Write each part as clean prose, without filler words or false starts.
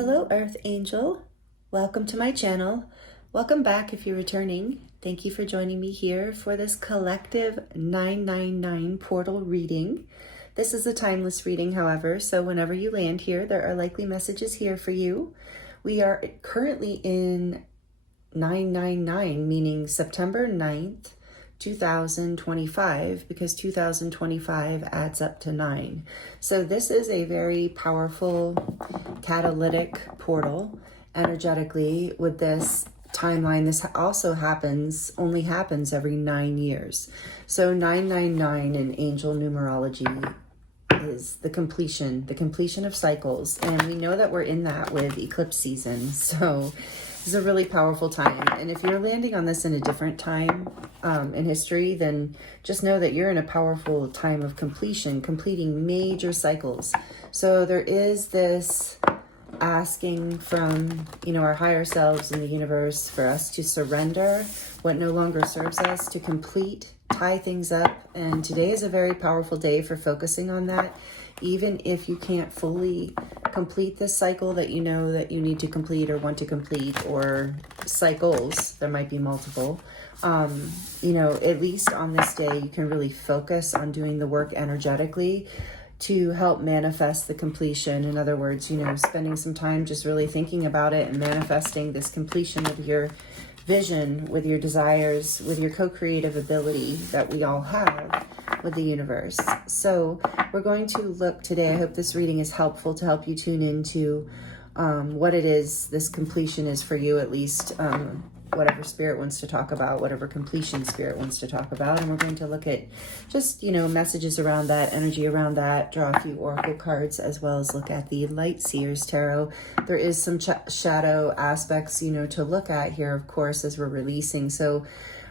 Hello, Earth Angel. Welcome to my channel. Welcome back if you're returning. Thank you for joining me here for this collective 999 portal reading. This is a timeless reading, however, so whenever you land here, there are likely messages here for you. We are currently in 999, meaning September 9th, 2025, because 2025 adds up to 9. So this is a very powerful catalytic portal energetically with this timeline. This also only happens every 9 years. So 999 in angel numerology is the completion of cycles. And we know that we're in that with eclipse season. So it's a really powerful time. And if you're landing on this in a different time in history, then just know that you're in a powerful time of completing major cycles. So there is this asking from, our higher selves in the universe for us to surrender what no longer serves us, to tie things up. And today is a very powerful day for focusing on that. Even if you can't fully complete this cycle that you know that you need to complete or want to complete, or cycles, there might be multiple, at least on this day, you can really focus on doing the work energetically to help manifest the completion. In other words, spending some time just really thinking about it and manifesting this completion of your vision, with your desires, with your co-creative ability that we all have with the universe. So we're going to look today, I hope this reading is helpful to help you tune into what it is this completion is for you, at least whatever spirit wants to talk about, whatever completion spirit wants to talk about. And we're going to look at just, messages around that, energy around that, draw a few oracle cards, as well as look at the Light Seers Tarot. There is some shadow aspects, to look at here, of course, as we're releasing. So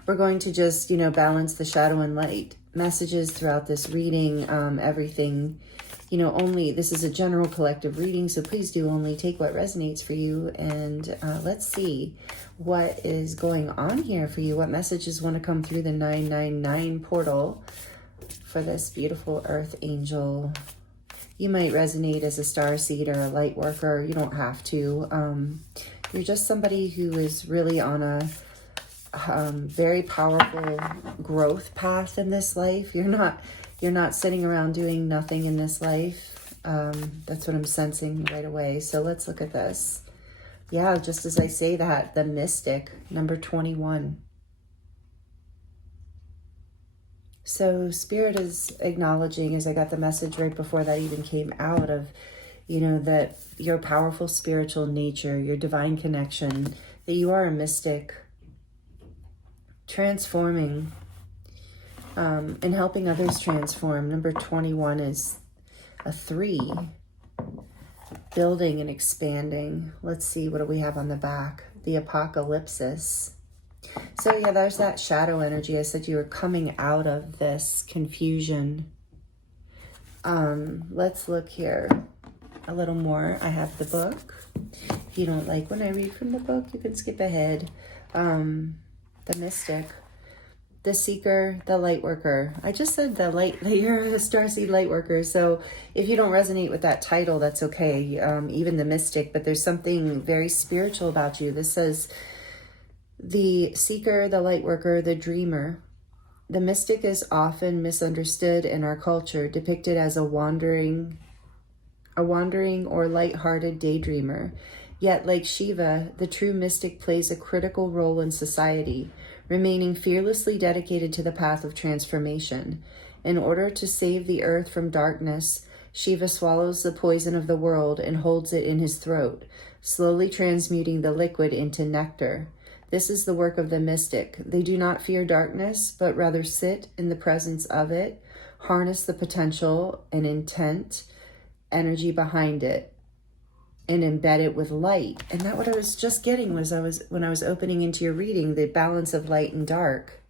we're going to just, balance the shadow and light messages throughout this reading. Everything, this is a general collective reading, so please do only take what resonates for you. And let's see what is going on here for you. What messages want to come through the 999 portal for this beautiful Earth Angel? You might resonate as a starseed or a light worker. You don't have to. You're just somebody who is really on a very powerful growth path in this life. You're not sitting around doing nothing in this life. That's what I'm sensing right away. So let's look at this. Yeah, just as I say that, the Mystic, number 21. So Spirit is acknowledging, as I got the message right before that even came out, of, that your powerful spiritual nature, your divine connection, that you are a mystic, transforming and helping others transform. Number 21 is a 3, building and expanding. Let's see, what do we have on the back? The Apocalypsis. So yeah, there's that shadow energy. I said you were coming out of this confusion. Let's look here a little more. I have the book. If you don't like when I read from the book, you can skip ahead. The Mystic, the Seeker, the Light Worker. I just said that you're a starseed light worker. So if you don't resonate with that title, that's okay. Even the Mystic, but there's something very spiritual about you. This says the Seeker, the Light Worker, the Dreamer. The Mystic is often misunderstood in our culture, depicted as a wandering or light-hearted daydreamer. Yet, like Shiva, the true mystic plays a critical role in society, remaining fearlessly dedicated to the path of transformation. In order to save the earth from darkness, Shiva swallows the poison of the world and holds it in his throat, slowly transmuting the liquid into nectar. This is the work of the mystic. They do not fear darkness, but rather sit in the presence of it, harness the potential and intent, energy behind it, and embed it with light. And that what I was just getting was when I was opening into your reading, the balance of light and dark.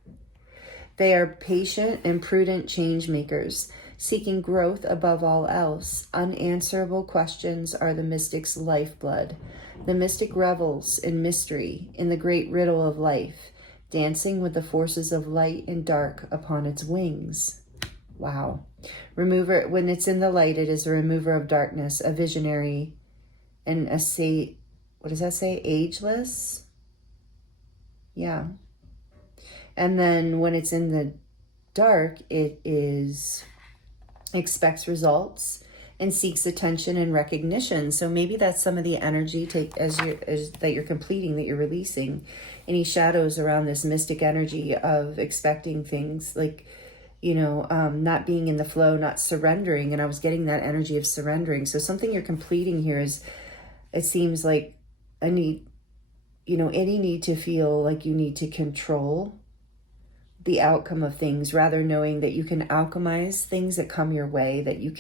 They are patient and prudent change makers, seeking growth above all else. Unanswerable questions are the mystic's lifeblood. The mystic revels in mystery, in the great riddle of life, dancing with the forces of light and dark upon its wings. Wow. Remover, when it's in the light, it is a remover of darkness, a visionary, and what does that say? Ageless? Yeah. And then when it's in the dark, it expects results and seeks attention and recognition. So maybe that's some of the energy that you're completing, that you're releasing. Any shadows around this mystic energy of expecting things, like, not being in the flow, not surrendering. And I was getting that energy of surrendering. So something you're completing here is, it seems like any need to feel like you need to control the outcome of things, rather knowing that you can alchemize things that come your way, that you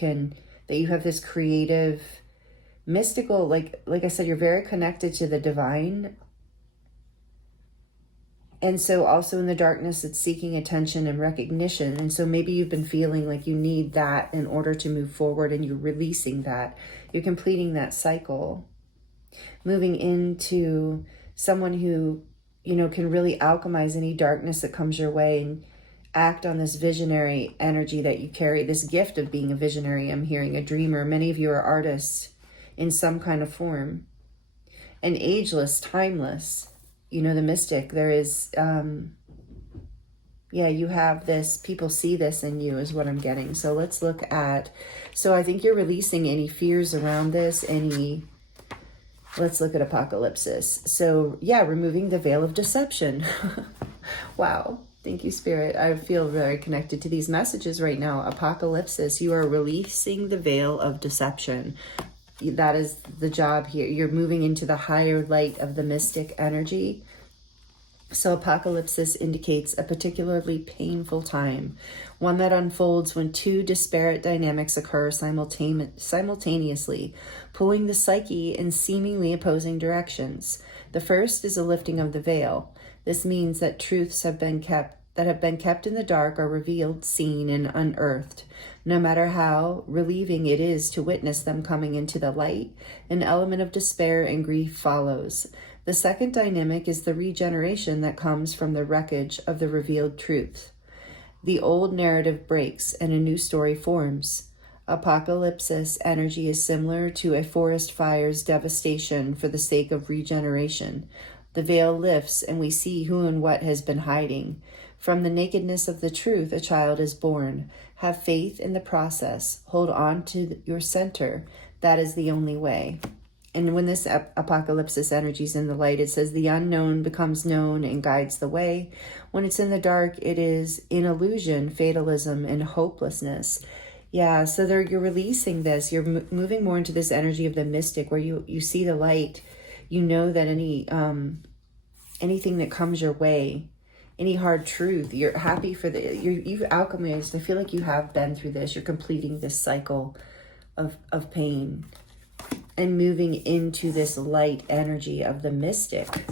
have this creative, mystical, like I said, you're very connected to the divine. And so also in the darkness, it's seeking attention and recognition. And so maybe you've been feeling like you need that in order to move forward, and you're releasing that. You're completing that cycle, moving into someone who, can really alchemize any darkness that comes your way and act on this visionary energy that you carry, this gift of being a visionary. I'm hearing a dreamer. Many of you are artists in some kind of form. And ageless, timeless, the mystic. There is, you have this, people see this in you is what I'm getting. So let's look at, I think you're releasing any fears around this, let's look at apocalypsis. So removing the veil of deception. Wow. Thank you, Spirit. I feel very connected to these messages right now. Apocalypsis, you are releasing the veil of deception. That is the job here. You're moving into the higher light of the mystic energy. So apocalypsis indicates a particularly painful time, one that unfolds when two disparate dynamics occur simultaneously, pulling the psyche in seemingly opposing directions. The first is a lifting of the veil. This means that truths have been kept in the dark are revealed, seen, and unearthed. No matter how relieving it is to witness them coming into the light, an element of despair and grief follows. The second dynamic is the regeneration that comes from the wreckage of the revealed truth. The old narrative breaks and a new story forms. Apocalypsis energy is similar to a forest fire's devastation for the sake of regeneration. The veil lifts and we see who and what has been hiding. From the nakedness of the truth, a child is born. Have faith in the process. Hold on to your center. That is the only way. And when this apocalypsis energy is in the light, it says the unknown becomes known and guides the way. When it's in the dark, it is in illusion, fatalism, and hopelessness. Yeah, so you're releasing this. You're moving more into this energy of the mystic, where you see the light. You know that anything that comes your way, any hard truth, you're happy for you've alchemized. I feel like you have been through this. You're completing this cycle of pain and moving into this light energy of the mystic.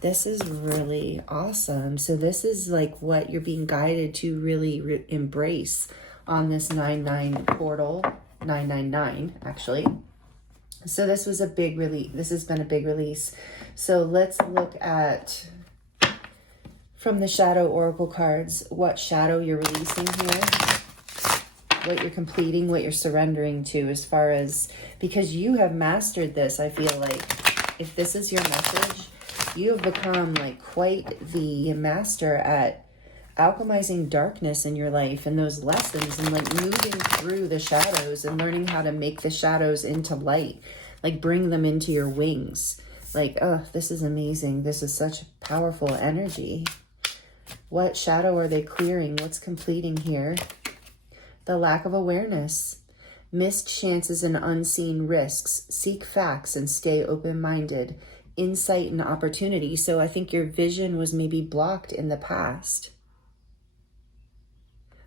This is really awesome. So this is like what you're being guided to really embrace on this 9-9 portal, 999 actually. So this was a big release. This has been a big release. So let's look at, from the Shadow Oracle cards, what shadow you're releasing here, what you're completing, what you're surrendering to, as far as, because you have mastered this. I feel like if this is your message, you have become like quite the master at alchemizing darkness in your life and those lessons, and like moving through the shadows and learning how to make the shadows into light, like bring them into your wings. Like, oh, this is amazing. This is such powerful energy. What shadow are they clearing? What's completing here? The lack of awareness. Missed chances and unseen risks. Seek facts and stay open-minded. Insight and opportunity. So I think your vision was maybe blocked in the past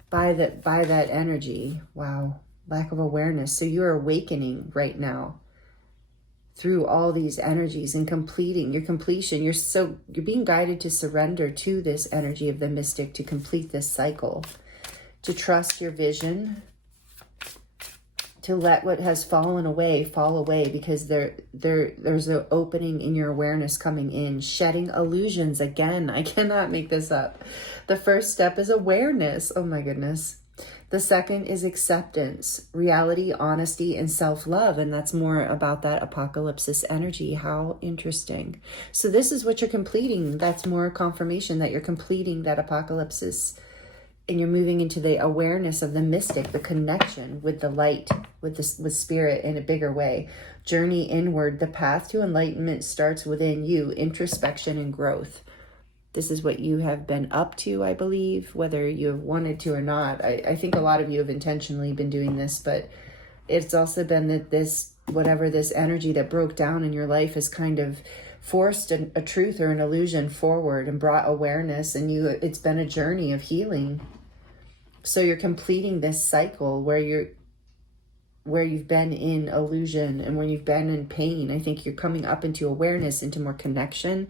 by that energy. Wow. Lack of awareness. So you're awakening right now through all these energies and completing your completion. You're being guided to surrender to this energy of the mystic, to complete this cycle, to trust your vision, to let what has fallen away fall away, because there's an opening in your awareness coming in. Shedding illusions. Again, I cannot make this up. The first step is awareness. Oh my goodness. The second is acceptance, reality, honesty, and self-love. And that's more about that apocalypse energy. How interesting. So this is what you're completing. That's more confirmation that you're completing that apocalypse, and you're moving into the awareness of the mystic, the connection with the light, with spirit in a bigger way. Journey inward. The path to enlightenment starts within you, introspection and growth. This is what you have been up to, I believe, whether you have wanted to or not. I think a lot of you have intentionally been doing this, but it's also been that this energy that broke down in your life has kind of forced a truth or an illusion forward and brought awareness, and it's been a journey of healing. So you're completing this cycle where you've been in illusion and when you've been in pain. I think you're coming up into awareness, into more connection,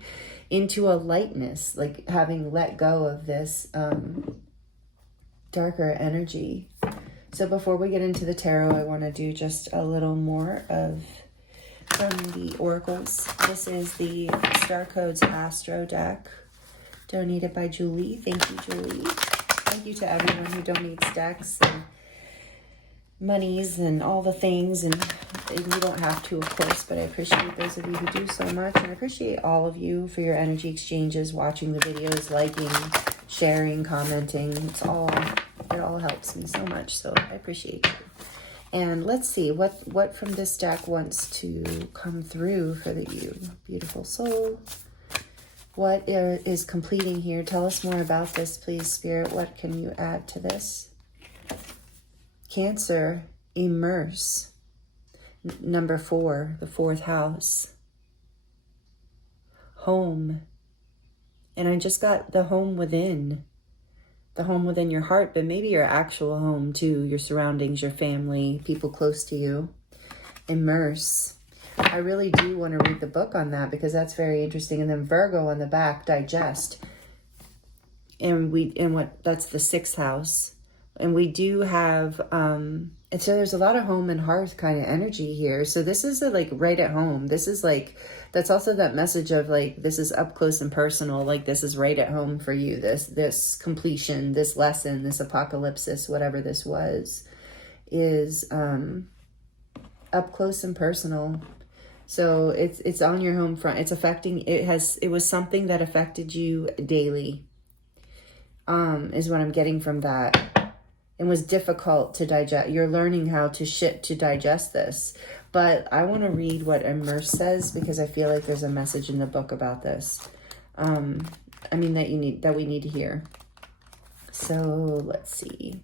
into a lightness, like having let go of this darker energy. So before we get into the tarot, I want to do just a little more from the oracles. This is the Star Codes Astro deck, donated by Julie. Thank you, Julie. Thank you to everyone who donates decks and monies and all the things, and you don't have to, of course, but I appreciate those of you who do so much, and I appreciate all of you for your energy exchanges, watching the videos, liking, sharing, commenting. It all helps me so much, so I appreciate you. And let's see what from this deck wants to come through for you, beautiful soul. What is completing here? Tell us more about this, please, Spirit. What can you add to this? Cancer, immerse. Number 4, the 4th house. Home. And I just got the home within. The home within your heart, but maybe your actual home too. Your surroundings, your family, people close to you. Immerse. I really do want to read the book on that because that's very interesting. And then Virgo on the back, digest. And that's the 6th house. And we do have, and so there's a lot of home and hearth kind of energy here. So this is like right at home. This is like, that's also that message of like, this is up close and personal. Like this is right at home for you. This completion, this lesson, this apocalypse, whatever this was, is up close and personal. So it's on your home front. It's affecting, it was something that affected you daily, is what I'm getting from that. And was difficult to digest. You're learning how to digest this. But I want to read what Immerse says because I feel like there's a message in the book about this. That we need to hear. So let's see.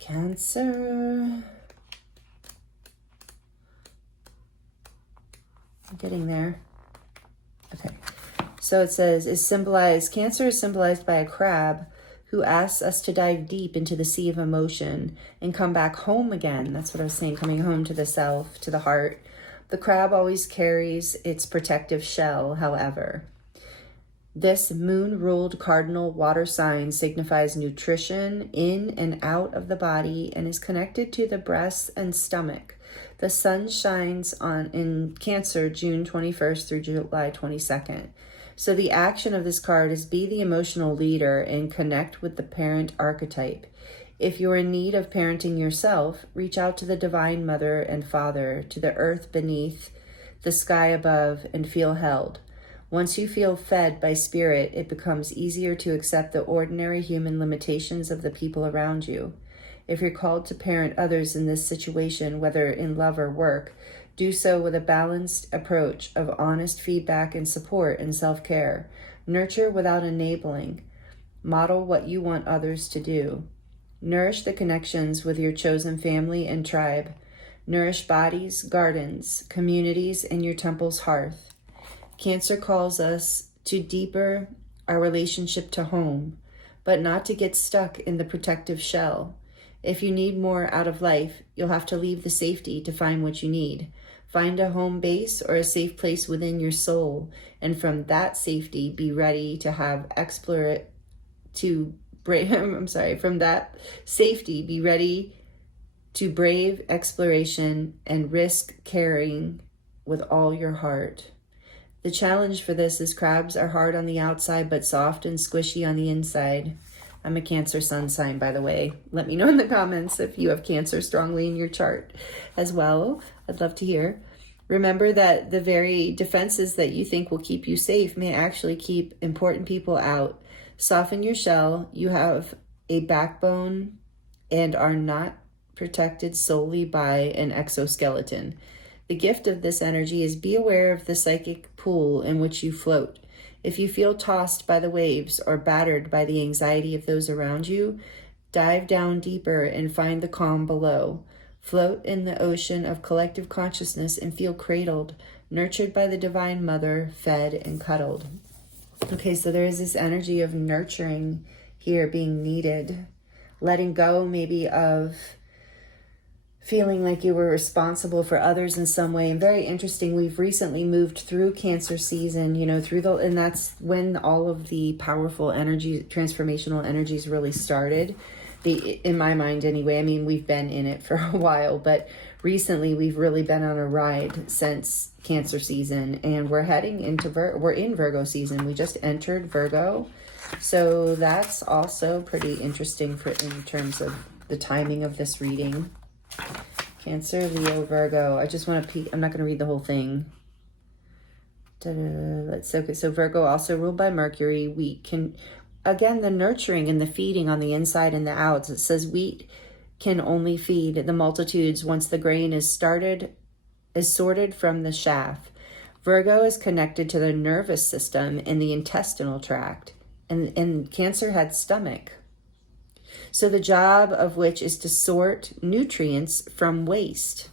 Cancer. I'm getting there. Okay. So it says, Cancer is symbolized by a crab who asks us to dive deep into the sea of emotion and come back home again. That's what I was saying, coming home to the self, to the heart. The crab always carries its protective shell, however. This moon-ruled cardinal water sign signifies nutrition in and out of the body and is connected to the breast and stomach. The sun shines in Cancer June 21st through July 22nd. So the action of this card is be the emotional leader and connect with the parent archetype. If you're in need of parenting yourself, reach out to the Divine Mother and Father, to the earth beneath, the sky above, and feel held. Once you feel fed by spirit, it becomes easier to accept the ordinary human limitations of the people around you. If you're called to parent others in this situation, whether in love or work, do so with a balanced approach of honest feedback and support and self-care. Nurture without enabling. Model what you want others to do. Nourish the connections with your chosen family and tribe. Nourish bodies, gardens, communities, and your temple's hearth. Cancer calls us to deeper our relationship to home, but not to get stuck in the protective shell. If you need more out of life, you'll have to leave the safety to find what you need. Find a home base or a safe place within your soul, and from that safety, be ready to have From that safety, be ready to brave exploration and risk caring with all your heart. The challenge for this is crabs are hard on the outside, but soft and squishy on the inside. I'm a Cancer sun sign, by the way. Let me know in the comments if you have Cancer strongly in your chart as well. I'd love to hear. Remember that the very defenses that you think will keep you safe may actually keep important people out. Soften your shell. You have a backbone and are not protected solely by an exoskeleton. The gift of this energy is be aware of the psychic pool in which you float. If you feel tossed by the waves or battered by the anxiety of those around you, dive down deeper and find the calm below. Float in the ocean of collective consciousness and feel cradled, nurtured by the Divine Mother, fed and cuddled. Okay, so there is this energy of nurturing here being needed. Letting go maybe of feeling like you were responsible for others in some way. And very interesting, we've recently moved through Cancer season, and that's when all of the powerful energy, transformational energies really started. In my mind anyway. I mean, we've been in it for a while, but recently we've really been on a ride since Cancer season, and we're heading into we're in Virgo season. We just entered Virgo. So that's also pretty interesting in terms of the timing of this reading. Cancer, Leo, Virgo. I just want to peek. I'm not going to read the whole thing. Okay, so Virgo also ruled by Mercury. We can, again, the nurturing and the feeding on the inside and the outs. It says wheat can only feed the multitudes once the grain is sorted from the chaff. Virgo is connected to the nervous system and the intestinal tract. And Cancer had stomach. So the job of which is to sort nutrients from waste.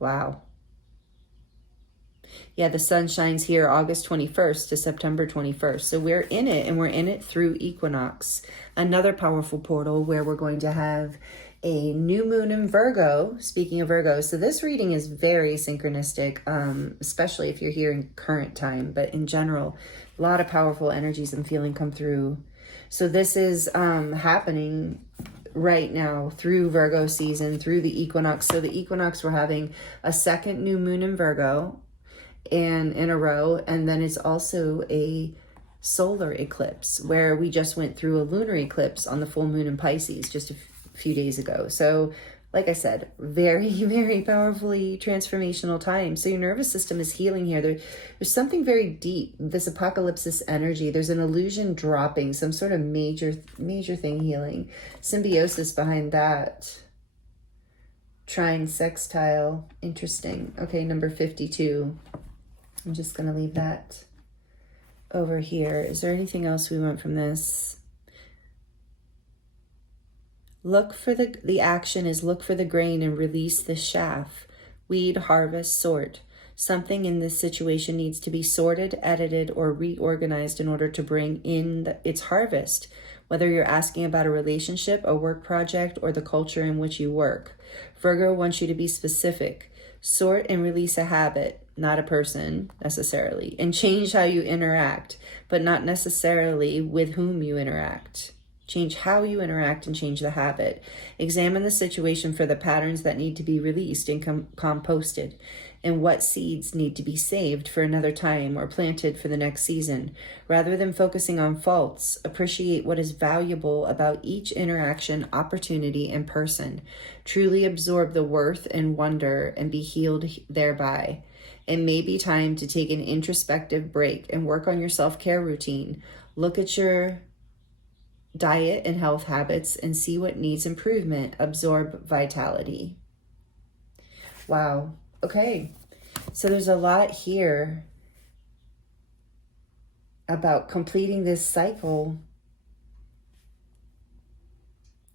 Wow. Yeah, the sun shines here August 21st to September 21st. So we're in it, and we're in it through equinox. Another powerful portal where we're going to have a new moon in Virgo. Speaking of Virgo, so this reading is very synchronistic, especially if you're here in current time. But in general, a lot of powerful energies I'm feeling come through. So this is happening right now through Virgo season, through the equinox. So the equinox, we're having a second new moon in Virgo and in a row. And then it's also a solar eclipse where we just went through a lunar eclipse on the full moon in Pisces just a few days ago. So like I said, very, very powerfully transformational time. So your nervous system is healing here. There's something very deep, this apocalypsis energy. There's an illusion dropping, some sort of major thing healing. Symbiosis behind that. Trine sextile. Interesting. Okay, number 52. I'm just going to leave that over here. Is there anything else we want from this? Look for the action is look for the grain and release the chaff. Weed, harvest, sort. Something in this situation needs to be sorted, edited, or reorganized in order to bring in its harvest. Whether you're asking about a relationship, a work project, or the culture in which you work. Virgo wants you to be specific. Sort and release a habit, not a person necessarily. And change how you interact, but not necessarily with whom you interact. Change how you interact and change the habit. Examine the situation for the patterns that need to be released and composted, and what seeds need to be saved for another time or planted for the next season. Rather than focusing on faults, appreciate what is valuable about each interaction, opportunity, and person. Truly absorb the worth and wonder and be healed thereby. It may be time to take an introspective break and work on your self-care routine. Look at your diet and health habits and see what needs improvement. Absorb vitality. Wow. Okay. So there's a lot here about completing this cycle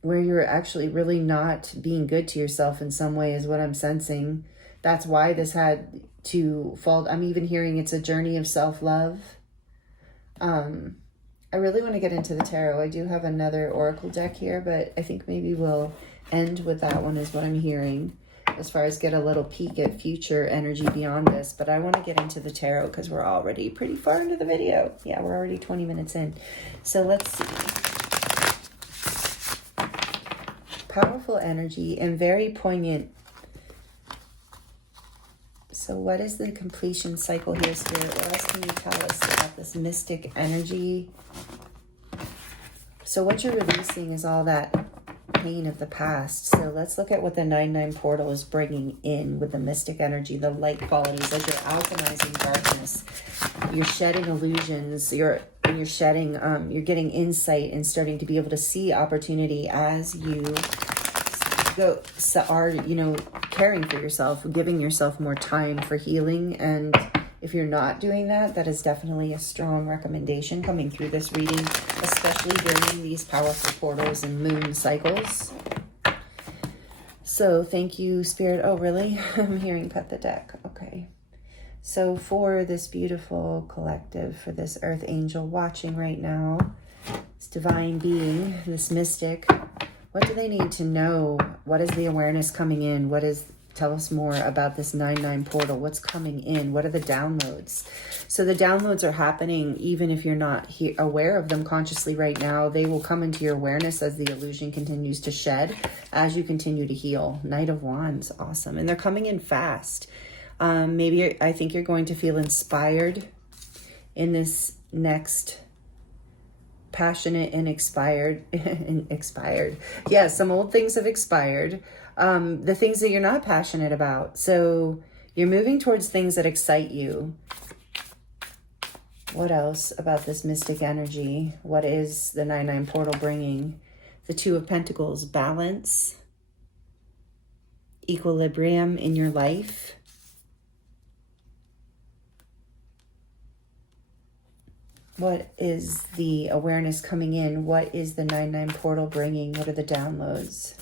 where you're actually really not being good to yourself in some way is what I'm sensing. That's why this had to fall. I'm even hearing it's a journey of self-love. I really want to get into the tarot. I do have another oracle deck here, but I think maybe we'll end with that one is what I'm hearing as far as get a little peek at future energy beyond this. But I want to get into the tarot because we're already pretty far into the video. Yeah, we're already 20 minutes in. So let's see. Powerful energy and very poignant. So what is the completion cycle here, Spirit? What else can you tell us about this mystic energy? So what you're releasing is all that pain of the past. So let's look at what the 9-9 portal is bringing in with the mystic energy, the light qualities. As you're alchemizing darkness, you're shedding illusions, you're shedding, you're getting insight and starting to be able to see opportunity as you are, caring for yourself, giving yourself more time for healing. And if you're not doing that, that is definitely a strong recommendation coming through this reading, especially during these powerful portals and moon cycles. So thank you, Spirit. Oh, really? I'm hearing cut the deck. Okay. So for this beautiful collective, for this earth angel watching right now, this divine being, this mystic, what do they need to know? What is the awareness coming in? Tell us more about this 9-9 portal. What's coming in? What are the downloads? So the downloads are happening even if you're not aware of them consciously right now. They will come into your awareness as the illusion continues to shed, as you continue to heal. Knight of Wands, awesome. And they're coming in fast. I think you're going to feel inspired in this next passionate and expired. Yeah, some old things have expired. The things that you're not passionate about. So you're moving towards things that excite you. What else about this mystic energy? What is the 9-9 portal bringing? The 2 of Pentacles, balance, equilibrium in your life. What is the awareness coming in? What is the 9-9 portal bringing? What are the downloads?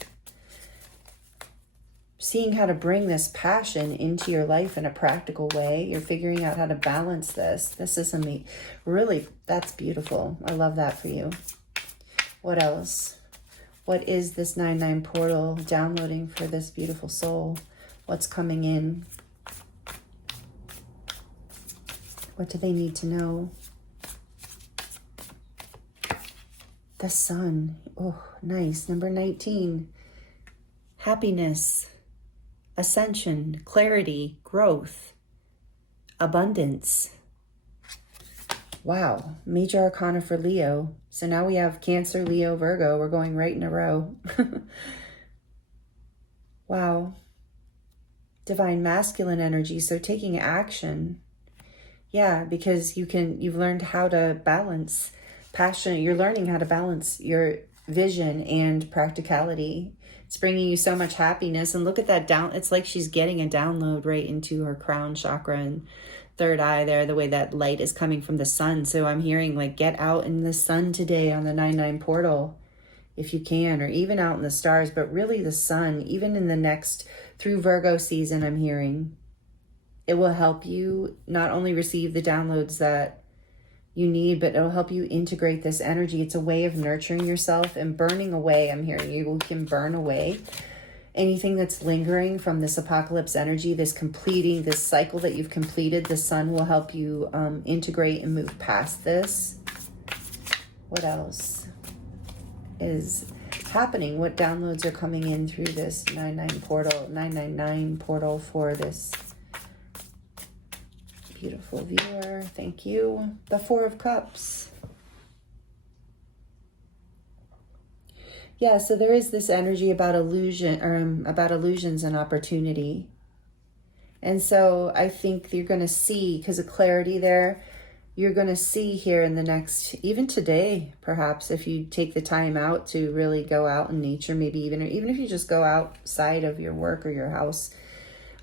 Seeing how to bring this passion into your life in a practical way. You're figuring out how to balance this. This is really, that's beautiful. I love that for you. What else? What is this 9-9 portal downloading for this beautiful soul? What's coming in? What do they need to know? The Sun. Oh, nice. Number 19. Happiness, ascension, clarity, growth, abundance. Wow. Major Arcana for Leo. So now we have Cancer, Leo, Virgo. We're going right in a row. Wow. Divine masculine energy. So taking action. Yeah, because you've learned how to balance passion. You're learning how to balance your vision and practicality. It's bringing you so much happiness. And look at that it's like she's getting a download right into her crown chakra and third eye there, the way that light is coming from the sun. So I'm hearing like, get out in the sun today on the 9-9 portal if you can, or even out in the stars, but really the sun, even in the next, through Virgo season, I'm hearing it will help you not only receive the downloads that you need, but it'll help you integrate this energy. It's a way of nurturing yourself and burning away. I'm hearing you can burn away anything that's lingering from this apocalypse energy, this cycle that you've completed. The sun will help you integrate and move past this. What else is happening? What downloads are coming in through this 9-9 portal, 999 portal for this beautiful viewer? Thank you. The 4 of Cups. Yeah, so there is this energy about illusions and opportunity. And so I think you're going to see, because of clarity there, you're going to see here in the next, even today, perhaps, if you take the time out to really go out in nature, maybe even if you just go outside of your work or your house,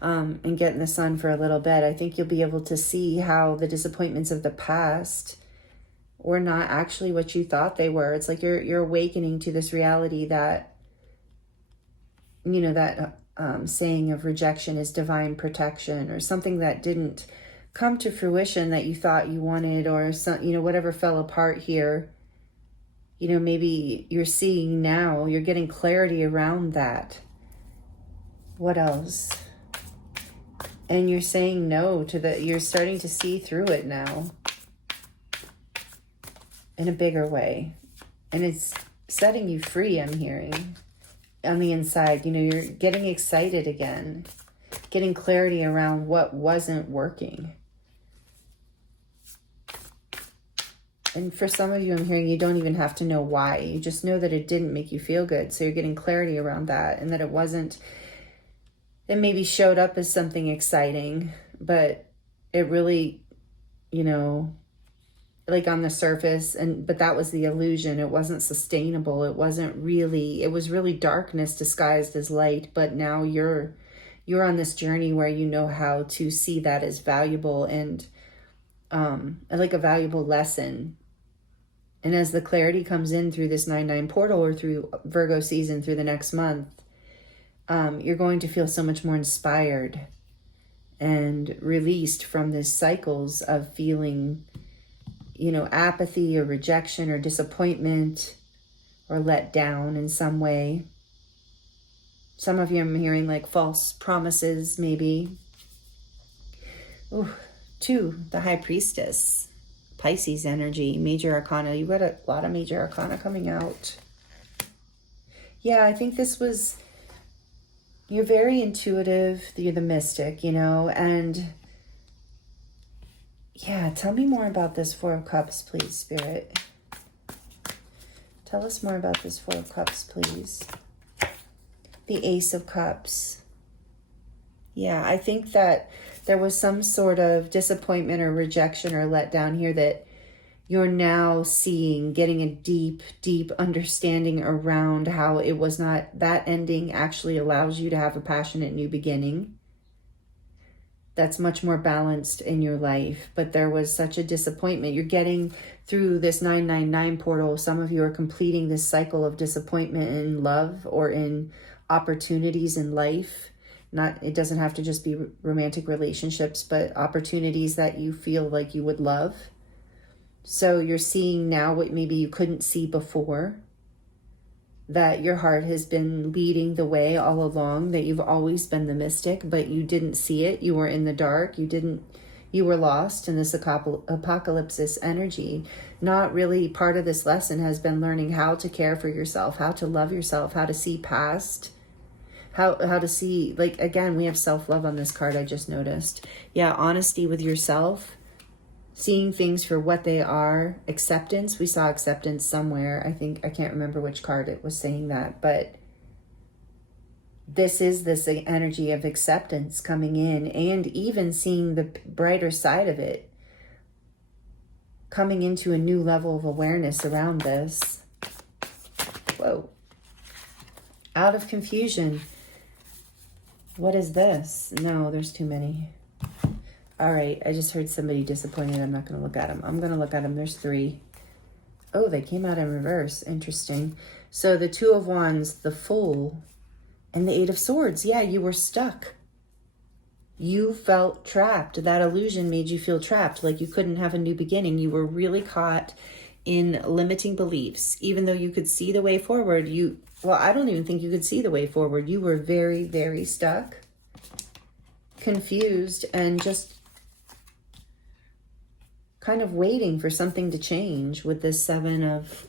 and get in the sun for a little bit, I think you'll be able to see how the disappointments of the past were not actually what you thought they were. It's like you're awakening to this reality that, that saying of rejection is divine protection, or something that didn't come to fruition that you thought you wanted, or whatever fell apart here. Maybe you're seeing now, you're getting clarity around that. What else? And you're saying no to you're starting to see through it now in a bigger way. And it's setting you free, I'm hearing, on the inside. You're getting excited again, getting clarity around what wasn't working. And for some of you, I'm hearing you don't even have to know why. You just know that it didn't make you feel good. So you're getting clarity around that, and that it wasn't, it maybe showed up as something exciting, but it really, you know, like on the surface, but that was the illusion. It wasn't sustainable. It wasn't really, it was really darkness disguised as light. But now you're on this journey where you know how to see that as valuable and like a valuable lesson. And as the clarity comes in through this 9/9 portal, or through Virgo season, through the next month, you're going to feel so much more inspired and released from these cycles of feeling, you know, apathy or rejection or disappointment or let down in some way. Some of you, I'm hearing like false promises, maybe. Ooh, 2, the High Priestess, Pisces energy, Major Arcana. You got a lot of Major Arcana coming out. Yeah, I think this was, you're very intuitive. You're the mystic, you know, and yeah, tell me more about this 4 of Cups, please, Spirit. Tell us more about this 4 of Cups, please. The Ace of Cups. Yeah, I think that there was some sort of disappointment or rejection or letdown here that you're now seeing, getting a deep, deep understanding around how it was not, that ending actually allows you to have a passionate new beginning that's much more balanced in your life. But there was such a disappointment. You're getting through this 999 portal. Some of you are completing this cycle of disappointment in love or in opportunities in life. Not, it doesn't have to just be romantic relationships, but opportunities that you feel like you would love. So you're seeing now what maybe you couldn't see before, that your heart has been leading the way all along, that you've always been the mystic, but you didn't see it. You were in the dark. You were lost in this apocalypse energy. Not really part of this lesson has been learning how to care for yourself, how to love yourself, how to see past, how to see, like, again, we have self-love on this card, I just noticed. Yeah, honesty with yourself, seeing things for what they are, acceptance. We saw acceptance somewhere. I can't remember which card it was saying that, but this is this energy of acceptance coming in, and even seeing the brighter side of it, coming into a new level of awareness around this. Whoa. Out of confusion. What is this? No, there's too many. All right, I just heard somebody disappointed. I'm not going to look at them. I'm going to look at them. There's 3. Oh, they came out in reverse. Interesting. So the 2 of Wands, the Fool, and the 8 of Swords. Yeah, you were stuck. You felt trapped. That illusion made you feel trapped, like you couldn't have a new beginning. You were really caught in limiting beliefs. Even though you could see the way forward, well, I don't even think you could see the way forward. You were very, very stuck, confused, and just kind of waiting for something to change with the 7 of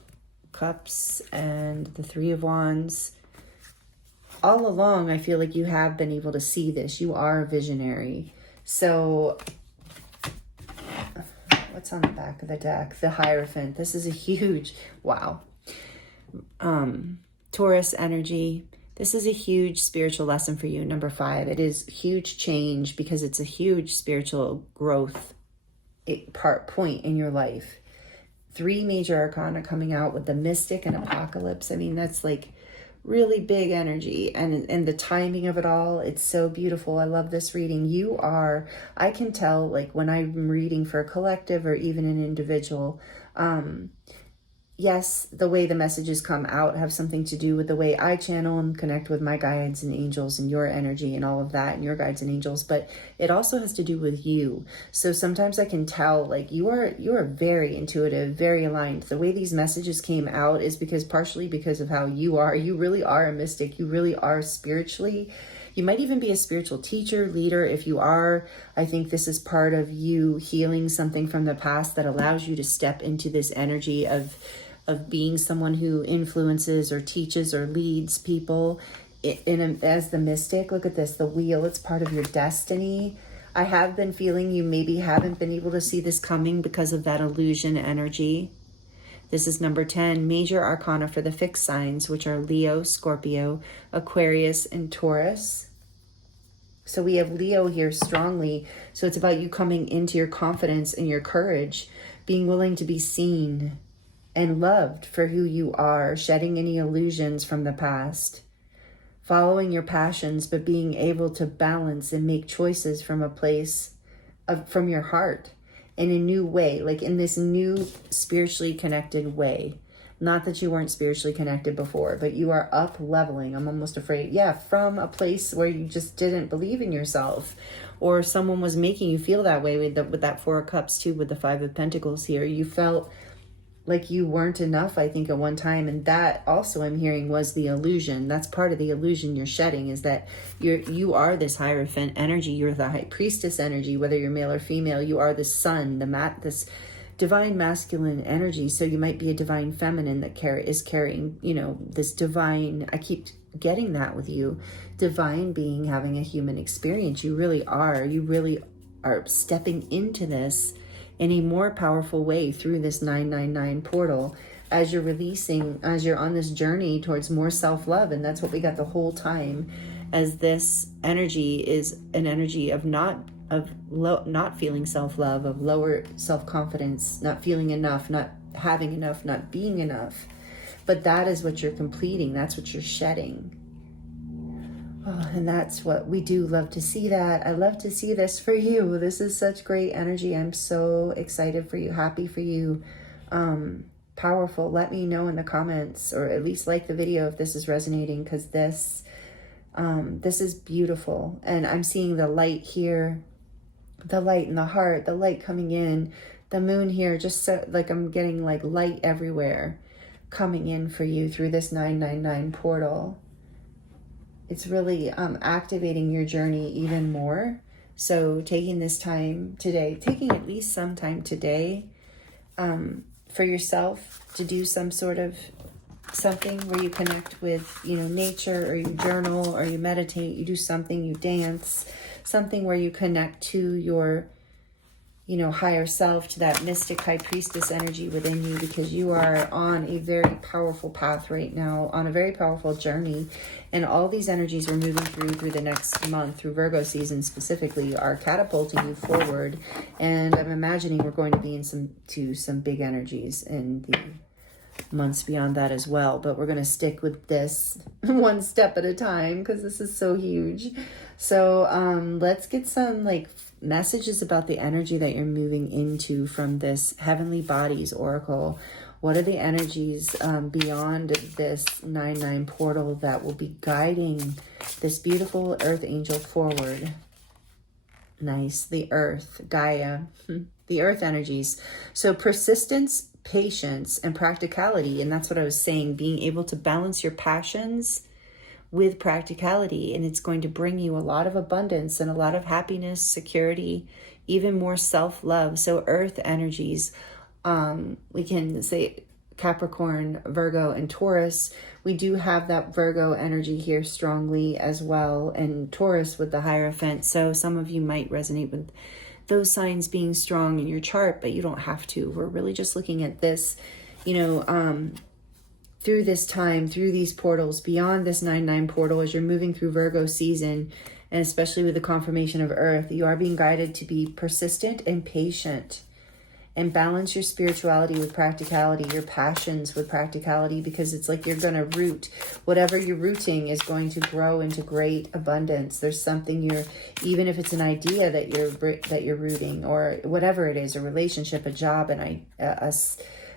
Cups and the 3 of Wands. All along, I feel like you have been able to see this. You are a visionary. So what's on the back of the deck? The Hierophant. This is a huge, wow. Taurus energy. This is a huge spiritual lesson for you, number 5. It is huge change because it's a huge spiritual growth point in your life. 3 major arcana coming out with the Mystic and Apocalypse. I mean, that's like really big energy, and the timing of it all, it's so beautiful. I love this reading. I can tell, like, when I'm reading for a collective or even an individual, yes, the way the messages come out have something to do with the way I channel and connect with my guides and angels and your energy and all of that, and your guides and angels, but it also has to do with you. So sometimes I can tell, like, you are very intuitive, very aligned. The way these messages came out is partially because of how you are. You really are a mystic. You really are spiritually. You might even be a spiritual teacher, leader. If you are, I think this is part of you healing something from the past that allows you to step into this energy of being someone who influences or teaches or leads people as the mystic. Look at this, the wheel. It's part of your destiny. I have been feeling you maybe haven't been able to see this coming because of that illusion energy. This is number 10, major arcana for the fixed signs, which are Leo, Scorpio, Aquarius, and Taurus. So we have Leo here strongly. So it's about you coming into your confidence and your courage, being willing to be seen and loved for who you are, shedding any illusions from the past, following your passions, but being able to balance and make choices from a place from your heart in a new way, like in this new spiritually connected way. Not that you weren't spiritually connected before, but you are up leveling. I'm almost afraid. Yeah, from a place where you just didn't believe in yourself, or someone was making you feel that way with that Four of Cups too, with the Five of Pentacles here. You felt like you weren't enough, I think, at one time. And that also I'm hearing was the illusion. That's part of the illusion you're shedding, is that you are this Hierophant energy. You're the High Priestess energy, whether you're male or female. You are the sun, this divine masculine energy. So you might be a divine feminine that is carrying, this divine, I keep getting that with you, divine being having a human experience. You really are stepping into this in a more powerful way through this 999 portal as you're on this journey towards more self-love. And that's what we got the whole time, as this energy is an energy of not feeling self-love, of lower self-confidence, not feeling enough, not having enough, not being enough. But that is what you're completing. That's what you're shedding. Oh, and that's what we do love to see that. I love to see this for you. This is such great energy. I'm so excited for you, happy for you. Powerful. Let me know in the comments, or at least like the video if this is resonating, because this is beautiful. And I'm seeing the light here, the light in the heart, the light coming in, the moon here, just so like I'm getting like light everywhere coming in for you through this 999 portal. It's really activating your journey even more. So taking this time today, taking at least some time today for yourself to do some sort of something where you connect with, nature, or you journal, or you meditate, you do something, you dance, something where you connect to your, higher self, to that mystic High Priestess energy within you, because you are on a very powerful path right now, on a very powerful journey. And all these energies we're moving through the next month, through Virgo season specifically, are catapulting you forward. And I'm imagining we're going to be in some big energies in the months beyond that as well. But we're going to stick with this one step at a time, because this is so huge. So let's get some messages about the energy that you're moving into from this Heavenly Bodies Oracle. What are the energies beyond this 9-9 portal that will be guiding this beautiful Earth Angel forward? Nice. The Earth, Gaia, the Earth energies. So persistence, patience, and practicality. And that's what I was saying, being able to balance your passions with practicality. And it's going to bring you a lot of abundance and a lot of happiness, security, even more self-love. So Earth energies, we can say Capricorn, Virgo, and Taurus. We do have that Virgo energy here strongly as well, and Taurus with the Hierophant. So some of you might resonate with those signs being strong in your chart, but you don't have to. We're really just looking at this, through this time, through these portals, beyond this 9-9 portal, as you're moving through Virgo season, and especially with the confirmation of Earth, you are being guided to be persistent and patient, and balance your spirituality with practicality, your passions with practicality, because it's like you're going to root. Whatever you're rooting is going to grow into great abundance. There's something even if it's an idea that you're rooting, or whatever it is, a relationship, a job,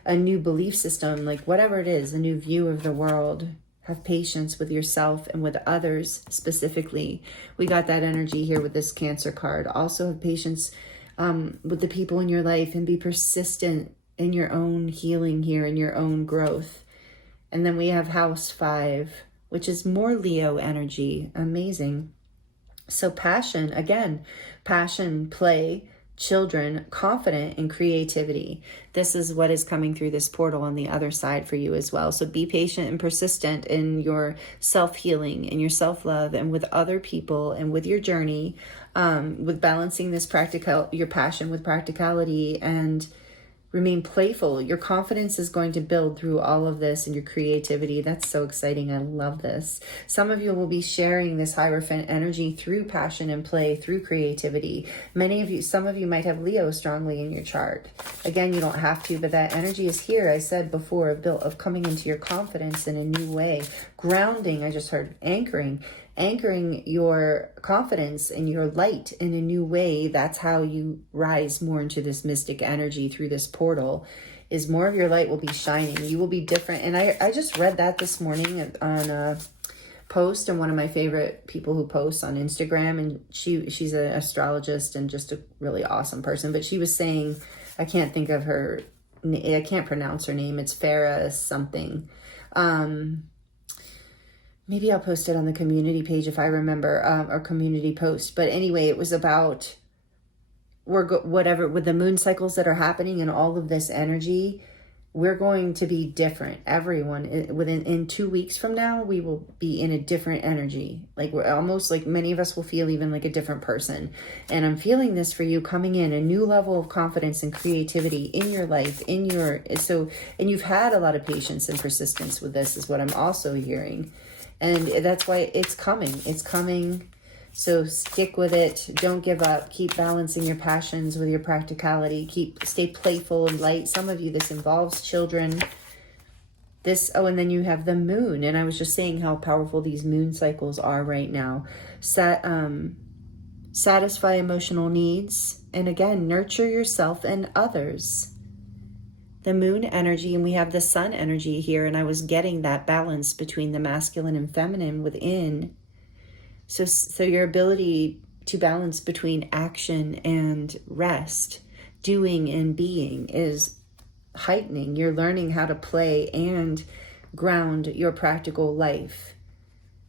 a new belief system, whatever it is, a new view of the world. Have patience with yourself and with others specifically. We got that energy here with this Cancer card. Also have patience with the people in your life, and be persistent in your own healing here, in your own growth. And then we have House 5, which is more Leo energy. Amazing. So passion, again, passion, play, children, confident, and creativity. This is what is coming through this portal on the other side for you as well. So be patient and persistent in your self-healing and your self-love, and with other people, and with your journey, with balancing this your passion with practicality, and Remain playful. Your confidence is going to build through all of this, and your creativity. That's so exciting. I love this. Some of you will be sharing this Hierophant energy through passion and play, through creativity. Some of you might have Leo strongly in your chart. Again, you don't have to, but that energy is here. I said before, of coming into your confidence in a new way. Grounding, I just heard anchoring your confidence and your light in a new way. That's how you rise more into this mystic energy through this portal, is more of your light will be shining. You will be different. And I just read that this morning on a post, and one of my favorite people who posts on Instagram, and she's an astrologist and just a really awesome person, but she was saying, I can't pronounce her name. It's Farah something. Maybe I'll post it on the community page if I remember, or community post. But anyway, it was about whatever with the moon cycles that are happening and all of this energy. We're going to be different. Everyone in 2 weeks from now, we will be in a different energy. Like we're almost like many of us will feel even like a different person. And I'm feeling this for you coming in, a new level of confidence and creativity in your life, and you've had a lot of patience and persistence with this is what I'm also hearing. And that's why it's coming. So stick with it. Don't give up. Keep balancing your passions with your practicality. Stay playful and light. Some of you, this involves children. And then you have the moon. And I was just saying how powerful these moon cycles are right now. Satisfy emotional needs. And again, nurture yourself and others. The moon energy, and we have the sun energy here, and I was getting that balance between the masculine and feminine within. So your ability to balance between action and rest, doing and being, is heightening. You're learning how to play and ground your practical life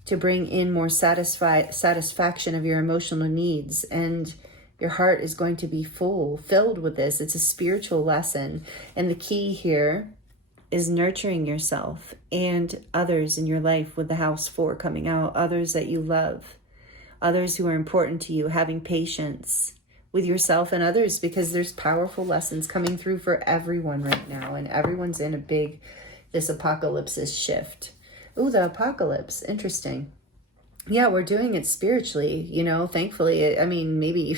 to bring in more satisfaction of your emotional needs, and your heart is going to be filled with this. It's a spiritual lesson. And the key here is nurturing yourself and others in your life, with the house 4 coming out, others that you love, others who are important to you, having patience with yourself and others, because there's powerful lessons coming through for everyone right now. And everyone's in this apocalypse shift. Ooh, the apocalypse. Interesting. Yeah, we're doing it spiritually, thankfully. I mean, maybe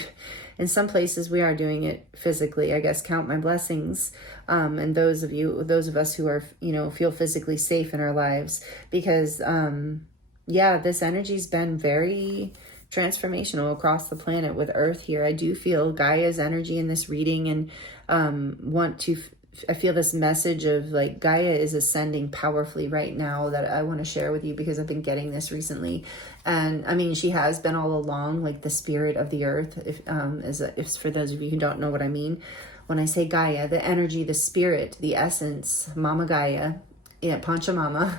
in some places we are doing it physically. I guess count my blessings. And those of us who are, feel physically safe in our lives, because, this energy's been very transformational across the planet with Earth here. I do feel Gaia's energy in this reading, and I feel this message of like Gaia is ascending powerfully right now that I want to share with you, because I've been getting this recently. And I mean, she has been all along, like the spirit of the earth. If for those of you who don't know what I mean, when I say Gaia, the energy, the spirit, the essence, Mama Gaia, Pachamama,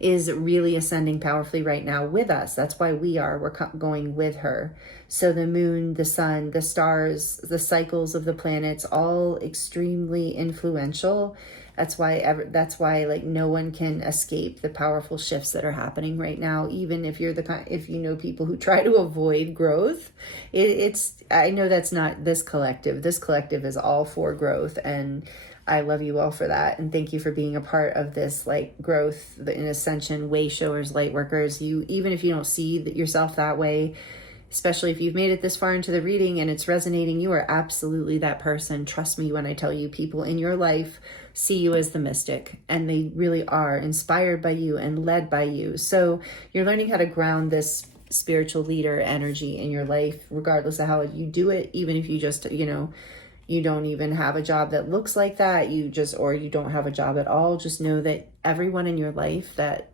is really ascending powerfully right now with us. That's why we're going with her. So the moon, the sun, the stars, the cycles of the planets, all extremely influential. That's why like no one can escape the powerful shifts that are happening right now. Even if if you know people who try to avoid growth, I know that's not this collective. This collective is all for growth, and I love you all for that. And thank you for being a part of this like growth, in ascension, way showers, light workers. Even if you don't see yourself that way, especially if you've made it this far into the reading and it's resonating, you are absolutely that person. Trust me when I tell you, people in your life see you as the mystic, and they really are inspired by you and led by you. So you're learning how to ground this spiritual leader energy in your life, regardless of how you do it. Even if you just, you don't even have a job that looks like that, or you don't have a job at all, just know that everyone in your life, that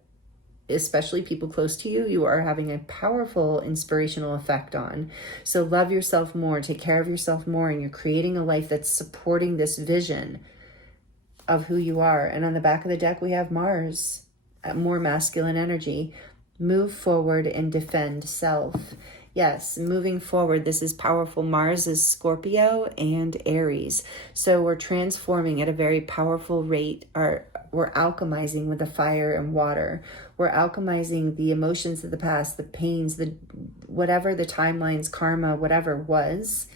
especially people close to you, you are having a powerful inspirational effect on. So love yourself more, take care of yourself more, and you're creating a life that's supporting this vision of who you are. And on the back of the deck, we have Mars, more masculine energy. Move forward and defend self. Yes, moving forward, this is powerful. Mars is Scorpio and Aries. So we're transforming at a very powerful rate. We're alchemizing with the fire and water. We're alchemizing the emotions of the past, the pains, whatever the timelines, karma, whatever was.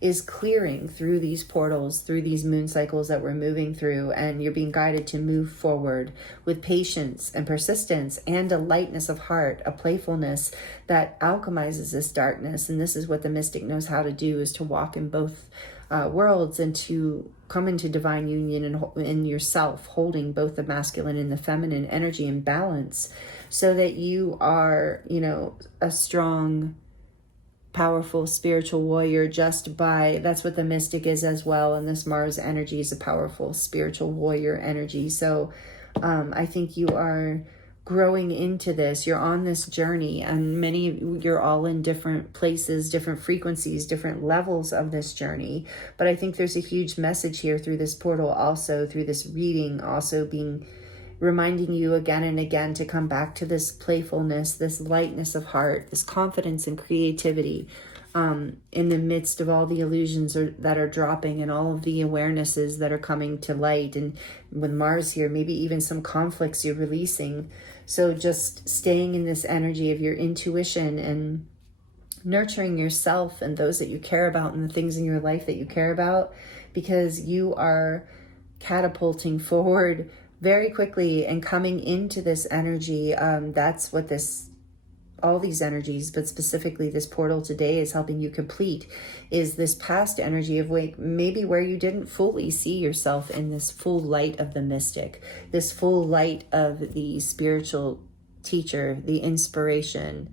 is clearing through these portals, through these moon cycles that we're moving through, and you're being guided to move forward with patience and persistence and a lightness of heart, a playfulness that alchemizes this darkness. And this is what the mystic knows how to do, is to walk in both worlds and to come into divine union in yourself, holding both the masculine and the feminine energy in balance, so that you are, a strong, powerful spiritual warrior that's what the mystic is as well. And this Mars energy is a powerful spiritual warrior energy. So I think you are growing into this. You're on this journey, and you're all in different places, different frequencies, different levels of this journey. But I think there's a huge message here through this portal, also through this reading, also reminding you again and again to come back to this playfulness, this lightness of heart, this confidence and creativity in the midst of all the illusions that are dropping and all of the awarenesses that are coming to light. And with Mars here, maybe even some conflicts you're releasing. So just staying in this energy of your intuition and nurturing yourself and those that you care about and the things in your life that you care about, because you are catapulting forward very quickly and coming into this energy. That's what all these energies, but specifically this portal today, is helping you complete, is this past energy of maybe where you didn't fully see yourself in this full light of the mystic, this full light of the spiritual teacher, the inspiration,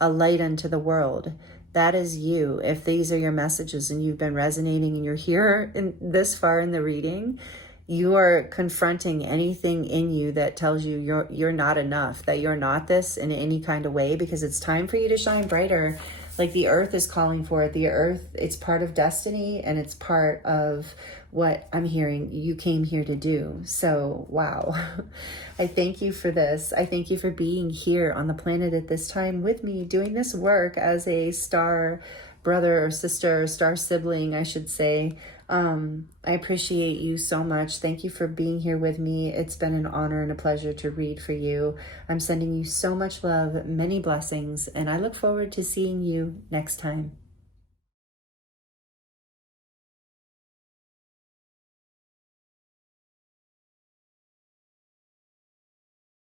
a light unto the world. That is you. If these are your messages and you've been resonating and you're here this far in the reading, you are confronting anything in you that tells you you're not enough, that you're not this in any kind of way, because it's time for you to shine brighter. Like the earth is calling for it. The earth, it's part of destiny, and it's part of what I'm hearing you came here to do. So, wow. I thank you for this. I thank you for being here on the planet at this time with me, doing this work as a star brother or sister, or star sibling, I should say. I appreciate you so much. Thank you for being here with me. It's been an honor and a pleasure to read for you. I'm sending you so much love, many blessings, and I look forward to seeing you next time.